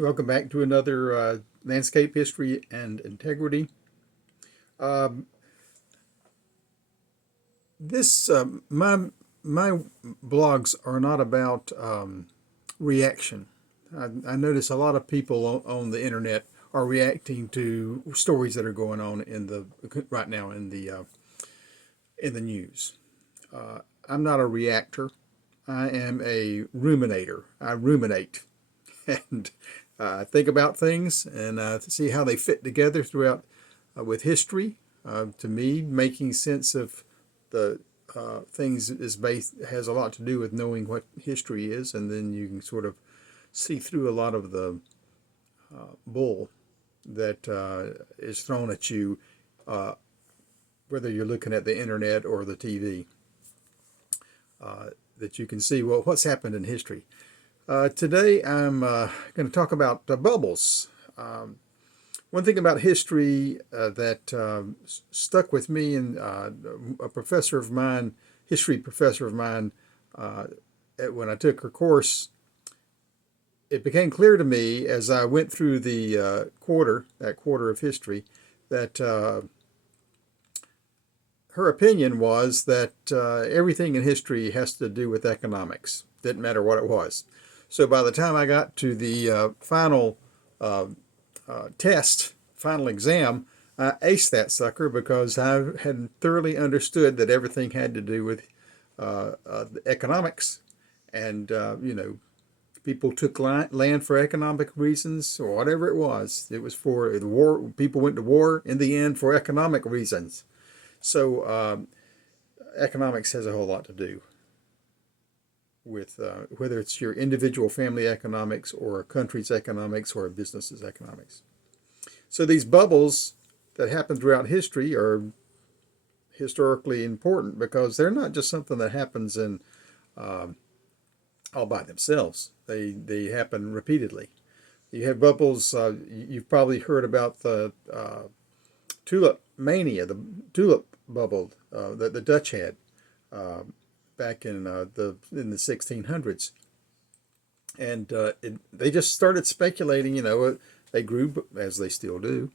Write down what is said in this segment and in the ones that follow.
Welcome back to another Landscape History and Integrity. Um, this my blogs are not about reaction. I notice a lot of people on the internet are reacting to stories that are going on in the right now in the news. I'm not a reactor. I am a ruminator. I ruminate and think about things and see how they fit together throughout with history. To me, making sense of the things is based has a lot to do with knowing what history is, and then you can sort of see through a lot of the bull that is thrown at you, uh, whether you're looking at the internet or the TV. That you can see, well, what's happened in history. Today, I'm going to talk about bubbles. One thing about history that stuck with me, and a professor of mine, history professor of mine, when I took her course, it became clear to me as I went through the that quarter of history, that her opinion was that everything in history has to do with economics. Didn't matter what it was. So by the time I got to the final uh, final exam, I aced that sucker because I had thoroughly understood that everything had to do with economics. And, people took land for economic reasons or whatever it was. It was for the war. People went to war in the end for economic reasons. So economics has a whole lot to do with whether it's your individual family economics or a country's economics or a business's economics. So these bubbles that happen throughout history are historically important because they're not just something that happens in all by themselves. They happen repeatedly. You have bubbles. You've probably heard about the tulip mania, the tulip bubble that the Dutch had back in the 1600s, and they just started speculating. They grew, as they still do.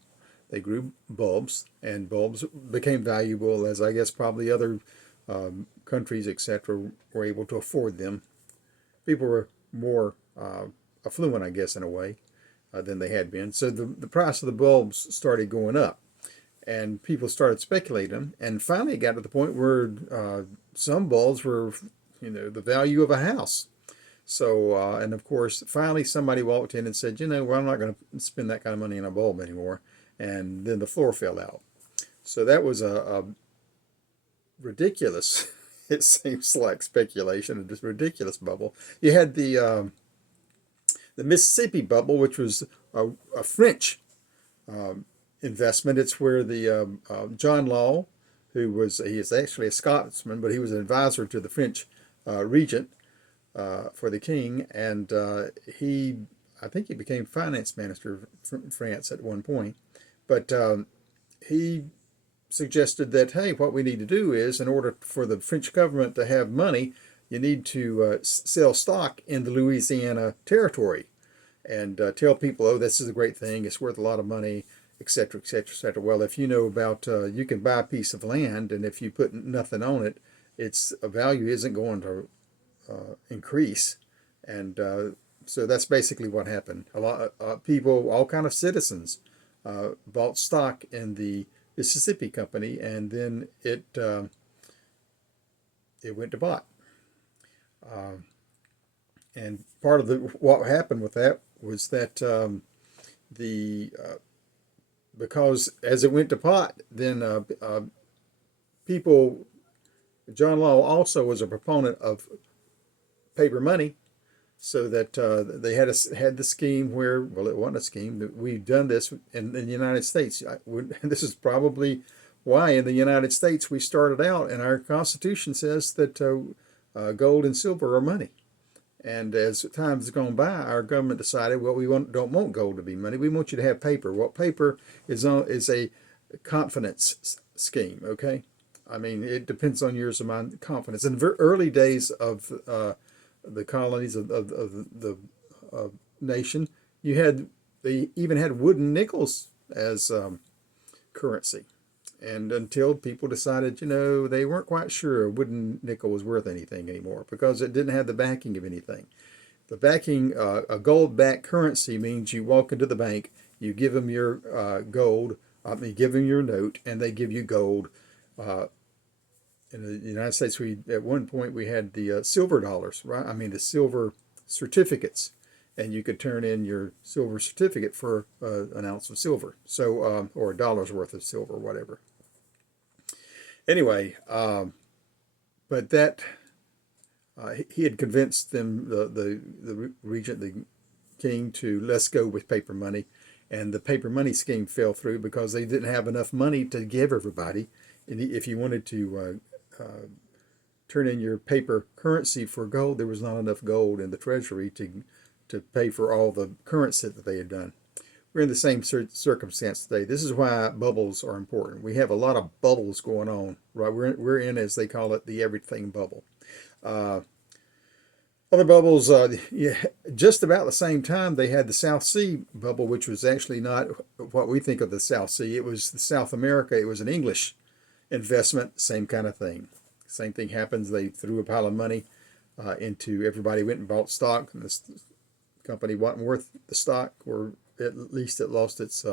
They grew bulbs, and bulbs became valuable as I guess probably other countries, etc., were able to afford them. People were more affluent, I guess, in a way, than they had been. So the price of the bulbs started going up, and people started speculating them, and finally it got to the point where some bulbs were, the value of a house. So, and of course, finally somebody walked in and said, well, I'm not going to spend that kind of money on a bulb anymore. And then the floor fell out. So that was a ridiculous, it seems like speculation, and just ridiculous bubble. You had the Mississippi bubble, which was a French investment. It's where the John Law, he is actually a Scotsman, but he was an advisor to the French regent for the king, and I think he became finance minister of France at one point. But he suggested that, hey, what we need to do is, in order for the French government to have money, you need to sell stock in the Louisiana territory and tell people, oh, this is a great thing, it's worth a lot of money, etc., etc., etc. Well, if you know about, you can buy a piece of land, and if you put nothing on it, its value isn't going to increase, and so that's basically what happened. A lot of people, all kind of citizens, bought stock in the Mississippi Company, and then it went to pot. Uh, and part of what happened with that was that the because as it went to pot, then people. John Law also was a proponent of paper money, so that they had the scheme where, well, it wasn't a scheme, that we've done this in the United States. This is probably why in the United States we started out, and our Constitution says that gold and silver are money. And as time has gone by, our government decided, well, don't want gold to be money. We want you to have paper. Well, paper is a confidence scheme, okay? I mean, it depends on yours and mine, confidence. In the early days of the colonies of the nation, you had they even had wooden nickels as currency. And until people decided, they weren't quite sure a wooden nickel was worth anything anymore because it didn't have the backing of anything. The backing, a gold-backed currency means you walk into the bank, you give them your gold, you give them your note, and they give you gold. Uh, in the United States, we at one point we had the silver dollars, right? I mean the silver certificates, and you could turn in your silver certificate for an ounce of silver, or a dollar's worth of silver, whatever. Anyway, but that he had convinced them, the regent, the king, to let's go with paper money, and the paper money scheme fell through because they didn't have enough money to give everybody. And if you wanted to turn in your paper currency for gold, there was not enough gold in the treasury to pay for all the currency that they had done. We're in the same circumstance today. This is why bubbles are important. We have a lot of bubbles going on, right? We're in, as they call it, the everything bubble. Uh, Other bubbles, yeah, just about the same time, they had the South Sea bubble, which was actually not what we think of the South Sea. It was the South America. It was an English investment, same kind of thing. Same thing happens. They threw a pile of money into everybody went and bought stock, and this company wasn't worth the stock, or at least it lost its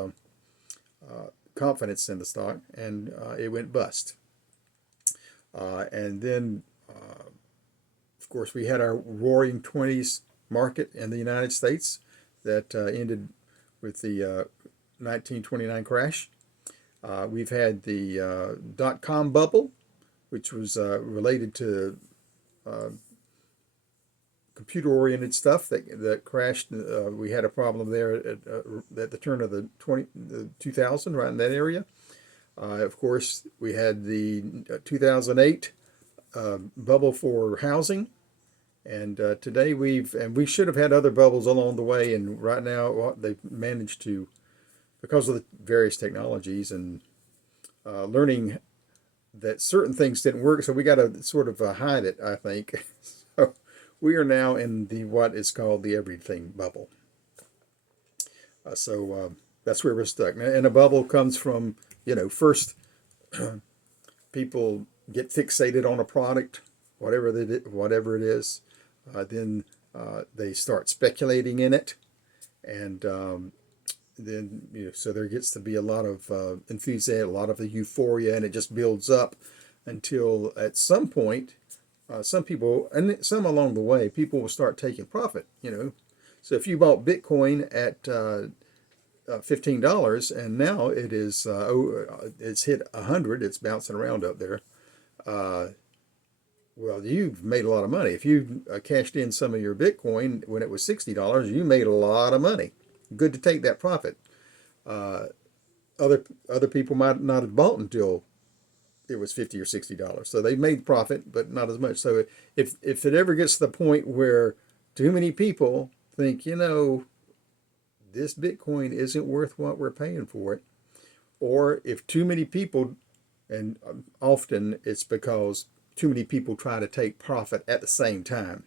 confidence in the stock, and it went bust. And then, of course, we had our Roaring Twenties market in the United States that ended with the 1929 crash. We've had the dot-com bubble, which was related to computer-oriented stuff that crashed. We had a problem there at the turn of the 2000, right in that area. Of course, we had the 2008 bubble for housing, and today we should have had other bubbles along the way, and right now they've managed to, because of the various technologies and learning that certain things didn't work, so we got to sort of hide it, I think. So we are now in what is called the everything bubble. So that's where we're stuck. And a bubble comes from, first people get fixated on a product, whatever it is. Then they start speculating in it, and then so there gets to be a lot of enthusiasm, a lot of the euphoria, and it just builds up until at some point, some people, and some along the way, people will start taking profit. So if you bought Bitcoin at $15, and now it's hit 100, it's bouncing around up there. Well, you've made a lot of money. If you cashed in some of your Bitcoin when it was $60, you made a lot of money. Good to take that profit. Uh, other people might not have bought until it was $50 or $60, so they made profit, but not as much. So if it ever gets to the point where too many people think, this Bitcoin isn't worth what we're paying for it, or if too many people, and often it's because too many people try to take profit at the same time.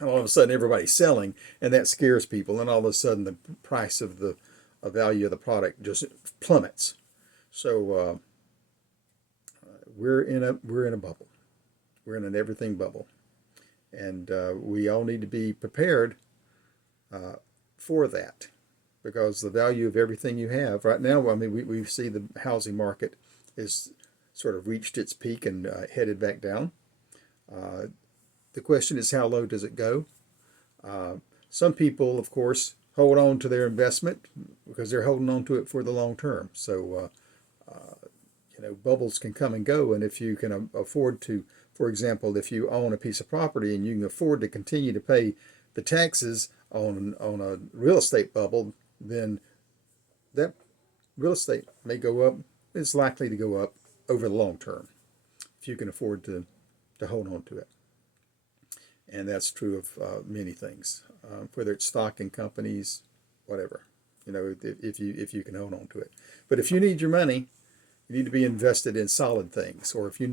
And all of a sudden everybody's selling, and that scares people, and all of a sudden the price of the value of the product just plummets. So we're in a bubble. We're in an everything bubble, and we all need to be prepared for that, because the value of everything you have right now. I mean, we see the housing market is sort of reached its peak and headed back down. The question is, how low does it go? Some people, of course, hold on to their investment because they're holding on to it for the long term. So, bubbles can come and go. And if you can afford to, for example, if you own a piece of property and you can afford to continue to pay the taxes on a real estate bubble, then that real estate may go up. It's likely to go up over the long term if you can afford to hold on to it. And that's true of many things, whether it's stock in companies, whatever. If you can hold on to it. But if you need your money, you need to be invested in solid things. Or if you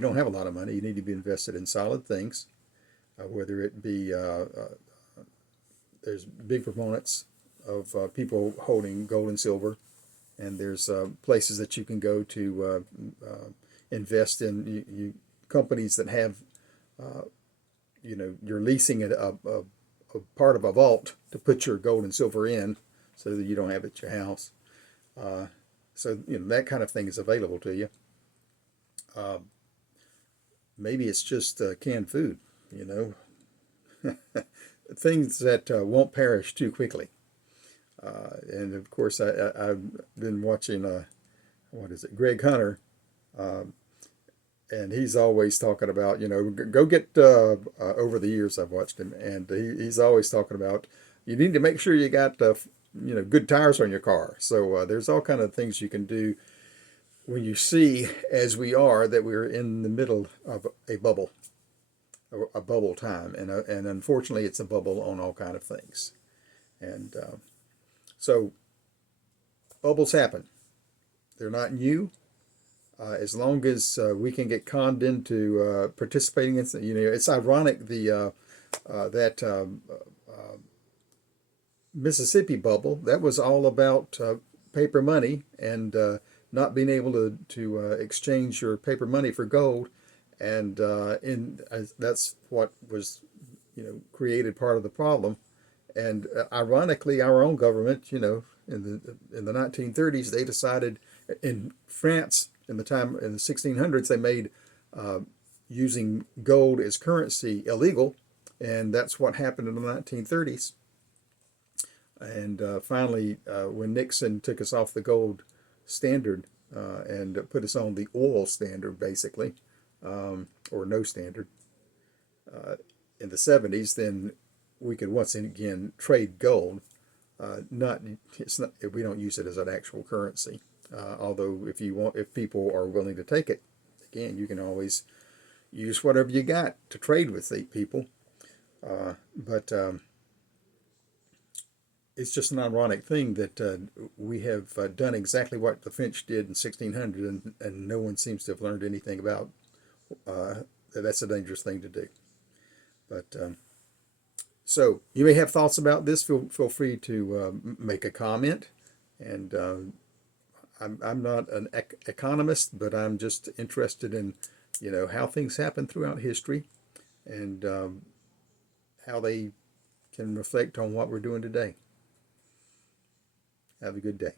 don't have a lot of money, you need to be invested in solid things. Whether it be there's big proponents of people holding gold and silver, and there's places that you can go to invest in companies that have you're leasing a part of a vault to put your gold and silver in, so that you don't have it at your house. Uh, so that kind of thing is available to you. Uh, Maybe it's just canned food, you know, things that won't perish too quickly. And of course, I've been watching what is it, Greg Hunter, um, and he's always talking about, go get over the years I've watched him, and he's always talking about you need to make sure you got good tires on your car. So there's all kind of things you can do when you see, as we are, that we're in the middle of a bubble, a bubble time, and unfortunately, it's a bubble on all kind of things. And so bubbles happen. They're not new. As long as we can get conned into participating in, it's ironic that Mississippi bubble, that was all about paper money and not being able to exchange your paper money for gold, and that's what was created part of the problem. And ironically, our own government, in the 1930s, they decided in France in the 1600s they made using gold as currency illegal, and that's what happened in the 1930s. And finally, when Nixon took us off the gold standard and put us on the oil standard, basically, or no standard, in the 70s, then we could once again trade gold. Not it's not We don't use it as an actual currency. Although if people are willing to take it, again, you can always use whatever you got to trade with the people. But it's just an ironic thing that we have done exactly what the French did in 1600, and no one seems to have learned anything about that. That's a dangerous thing to do. But so you may have thoughts about this. Feel free to make a comment. And I'm not an economist, but I'm just interested in how things happen throughout history, and how they can reflect on what we're doing today. Have a good day.